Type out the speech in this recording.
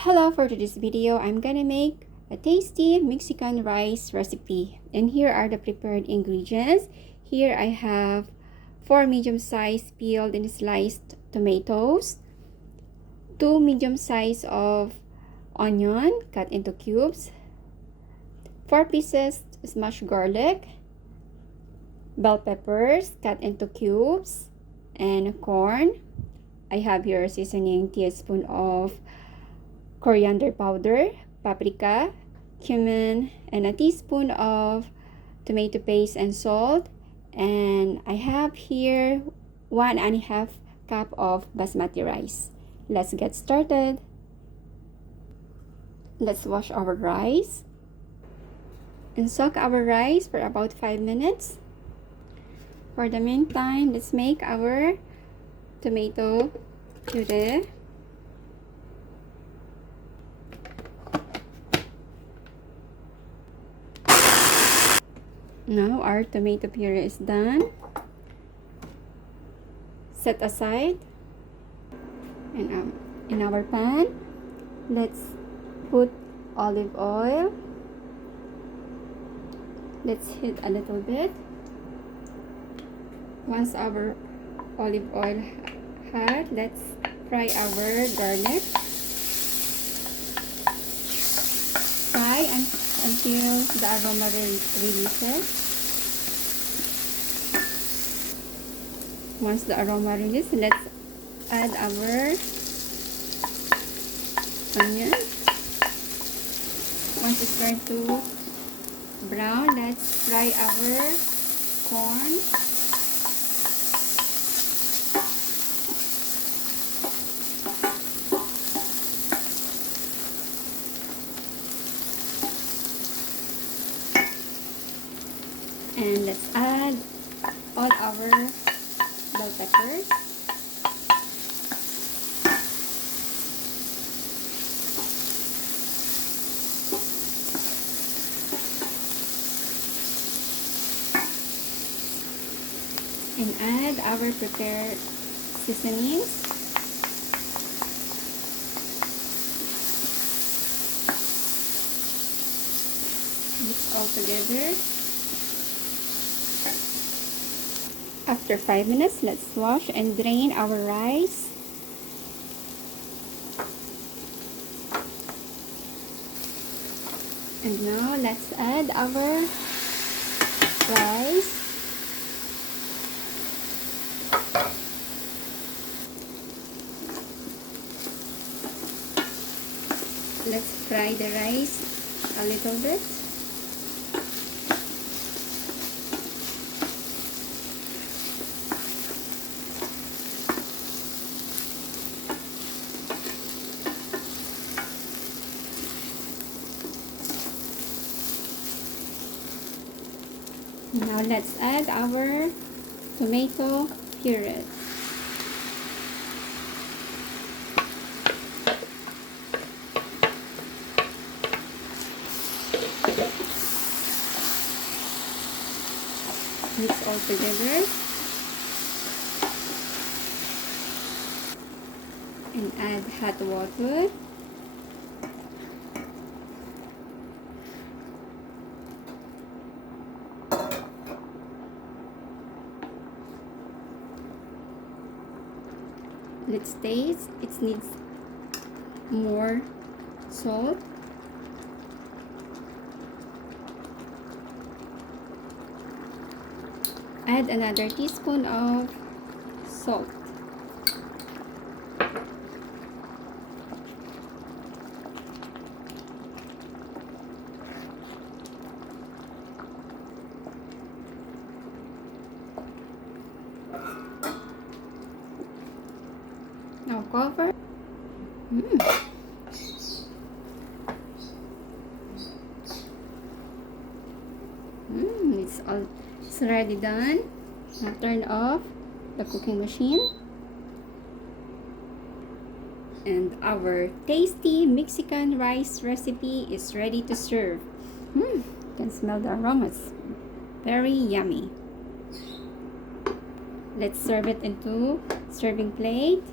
Hello, for today's video, I'm gonna make a tasty Mexican rice recipe. And here are the prepared ingredients. Here I have 4 medium-sized peeled and sliced tomatoes, 2 medium-sized of onion cut into cubes, 4 pieces smashed garlic, bell peppers cut into cubes, and corn. I have here a seasoning teaspoon of coriander powder, paprika, cumin, and a teaspoon of tomato paste and salt. And I have here 1.5 cup of basmati rice. Let's get started. Let's wash our rice and soak our rice for about 5 minutes. For the meantime, let's make our tomato puree. Now our tomato puree is done. Set aside. And in our pan, let's put olive oil. Let's heat a little bit. Once our olive oil hot, let's fry our garlic. Fry until the aroma releases. Once the aroma releases, let's add our onion. Once it's turned to brown, let's fry our corn. And let's add all our bell peppers. And add our prepared seasonings. Mix all together. After 5 minutes, let's wash and drain our rice. And now let's add our rice. Let's fry the rice a little bit. Now let's add our tomato puree. Mix all together. And add hot water. Let's taste. It needs more salt. Add another teaspoon of salt. Now cover. It's already done. Now turn off the cooking machine. And our tasty Mexican rice recipe is ready to serve. You can smell the aromas. Very yummy. Let's serve it into serving plate.